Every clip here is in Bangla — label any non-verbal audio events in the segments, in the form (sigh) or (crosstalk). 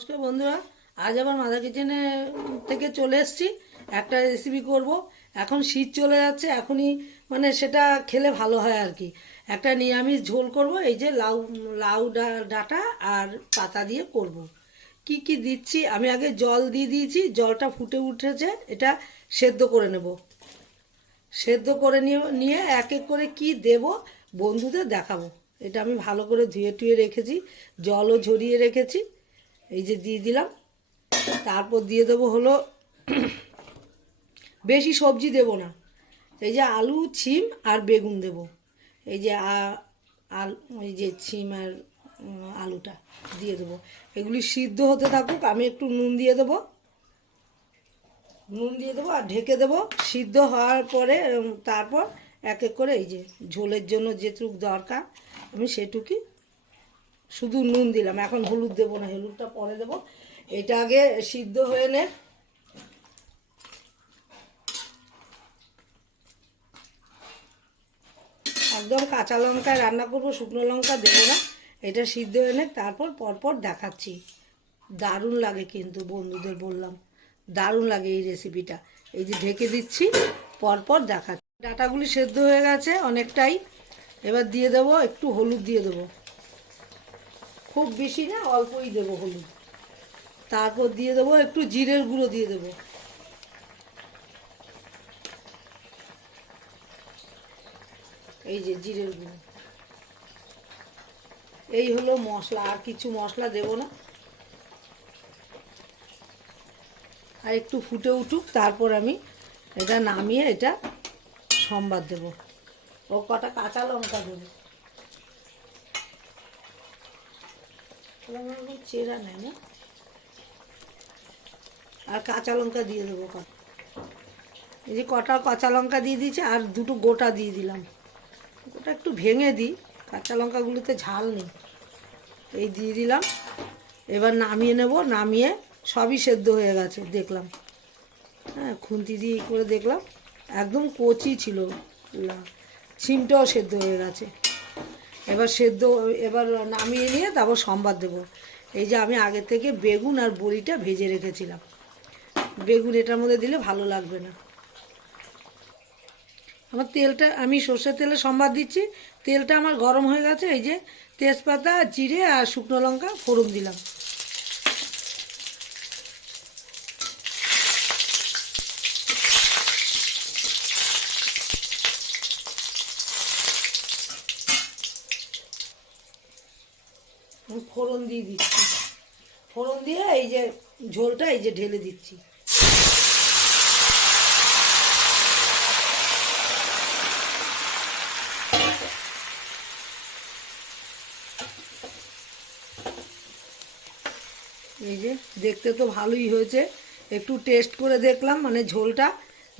নমস্কার বন্ধুরা, আজ আবার মাদার কিচেনে থেকে চলে এসেছি। একটা রেসিপি করব। এখন শীত চলে যাচ্ছে, এখনই মানে সেটা খেলে ভালো হয় আর কি। একটা নিরামিষ ঝোল করব, এই যে লাউ লাউ ডাঁটা আর পাতা দিয়ে করব। কি কি দিচ্ছি? আমি আগে জল দিয়ে দিয়েছি, জলটা ফুটে উঠেছে, এটা সেদ্ধ করে নেব। সেদ্ধ করে নিয়ে নিয়ে এক এক করে কি দেব বন্ধুদের দেখাবো। এটা আমি ভালো করে ধুয়ে টুয়ে রেখেছি, জলও ঝরিয়ে রেখেছি। এই যে দিয়ে দিলাম। তারপর দিয়ে দেবো হলো, বেশি সবজি দেব না। এই যে আলু, ছিম আর বেগুন দেব। এই যে আল ওই যে ছিম আর আলুটা দিয়ে দেবো। এগুলি সিদ্ধ হতে থাকুক, আমি একটু নুন দিয়ে দেবো। নুন দিয়ে দেবো আর ঢেকে দেবো। সিদ্ধ হওয়ার পরে তারপর এক এক করে এই যে ঝোলের জন্য যেটুক দরকার, আমি সেটুকুই শুধু নুন দিলাম। এখন হলুদ দেবো না, হলুদটা পরে দেবো। এটা আগে সিদ্ধ হয়ে নে। একদম কাঁচা লঙ্কায় রান্না করব, শুকনো লঙ্কা দেবো না। এটা সিদ্ধ হয়ে নে, তারপর পরপর দেখাচ্ছি। দারুণ লাগে কিন্তু, বন্ধুদের বললাম। দারুণ লাগে এই রেসিপিটা এই যে ঢেকে দিচ্ছি, পরপর দেখাচ্ছি। ডাটাগুলি সেদ্ধ হয়ে গেছে অনেকটাই। এবার দিয়ে দেবো, একটু হলুদ দিয়ে দেবো। খুব বেশি না, অল্পই দেবো হলুদ। তারপর দিয়ে দেবো একটু জিরের গুঁড়ো দিয়ে দেবো। এই যে জিরের গুঁড়ো। এই হলো মশলা, আর কিছু মশলা দেব না। আর একটু ফুটে উঠুক, তারপর আমি এটা নামিয়ে এটা সম্বাদ দেব। ও কটা কাঁচা লঙ্কা দেবো। লঙ্কাগুলো চেরা নেয় না আর কাঁচা লঙ্কা দিয়ে দেবো এই যে কটা কাঁচা লঙ্কা দিয়ে দিয়েছি, আর দুটো গোটা দিয়ে দিলাম। ওটা একটু ভেঙে দিই, কাঁচা লঙ্কাগুলোতে ঝাল নেই। এই দিয়ে দিলাম। এবার নামিয়ে নেব, নামিয়ে সবই সেদ্ধ হয়ে গেছে, দেখলাম। হ্যাঁ খুন্তি দিয়ে করে দেখলাম। একদম কচি ছিল। সিমটাও সেদ্ধ হয়ে গেছে। এবার সেদ্ধ, এবার নামিয়ে নিয়ে তারপর সম্বাদ দেবো। এই যে আমি আগে থেকে বেগুন আর বড়িটা ভেজে রেখেছিলাম। বেগুন এটার মধ্যে দিলে ভালো লাগবে না। আমার তেলটা, আমি সর্ষের তেলে সম্বাদ দিচ্ছি। তেলটা আমার গরম হয়ে গেছে, এই যে তেজপাতা, জিরে আর শুকনো লঙ্কা ফোড়ন দিলাম। ফোড়ন দিয়ে দিচ্ছি। ফোড়ন দিয়ে এই যে ঝোলটা এই যে ঢেলে দিচ্ছি। এই যে দেখতে তো ভালোই হয়েছে। একটু টেস্ট করে দেখলাম মানে ঝোলটা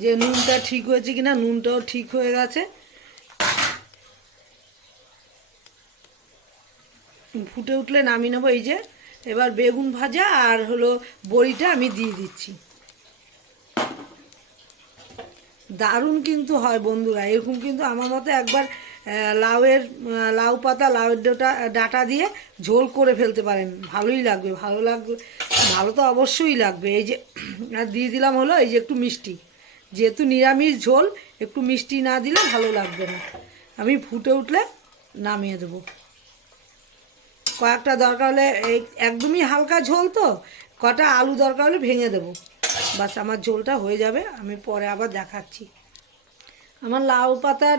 যে নুনটা ঠিক হয়েছে কিনা, নুনটাও ঠিক হয়ে গেছে। ফুটে উঠলে নামিয়ে নেব, এই যে। এবার বেগুন ভাজা আর হলো বড়িটা আমি দিয়ে দিচ্ছি। দারুণ কিন্তু হয় বন্ধুরা, এরকম কিন্তু আমার মতো একবার লাউয়ের লাউ পাতা, লাউয়ের ডাটা ডাটা দিয়ে ঝোল করে ফেলতে পারেন। ভালোই লাগবে, ভালো লাগবে, ভালো তো অবশ্যই লাগবে। এই যে, (clears throat) আর দিয়ে দিলাম হলো এই যে একটু মিষ্টি। যেহেতু নিরামিষ ঝোল, একটু মিষ্টি না দিলে ভালো লাগবে না। আমি ফুটে উঠলে নামিয়ে দেবো। কয়েকটা দরকার হলে এই একদমই হালকা ঝোল তো, কটা আলু দরকার হলে ভেঙে দেবো। বাস আমার ঝোলটা হয়ে যাবে, আমি পরে আবার দেখাচ্ছি। আমার লাউ পাতার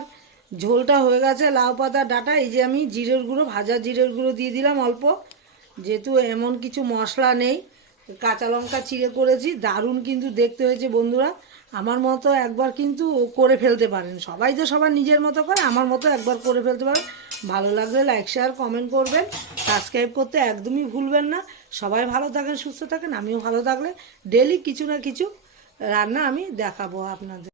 ঝোলটা হয়ে গেছে, লাউ পাতার ডাটা, এই যে আমি জিরের গুঁড়ো, ভাজা জিরের গুঁড়ো দিয়ে দিলাম অল্প। যেহেতু এমন কিছু মশলা নেই, কাঁচা লঙ্কা চিড়ে করেছি, দারুণ কিন্তু দেখতে হয়েছে বন্ধুরা। আমার মতো একবার কিন্তু করে ফেলতে পারেন। সবাই তো সবার নিজের মতো করে, আমার মতো একবার করে ফেলতে পারেন। ভালো লাগলে লাইক শেয়ার কমেন্ট করবেন। সাবস্ক্রাইব করতে একদমই ভুলবেন না। সবাই ভালো থাকেন, সুস্থ থাকেন, আমিও ভালো থাকলে ডেলি কিছু না কিছু রান্না আমি দেখাবো আপনাদের।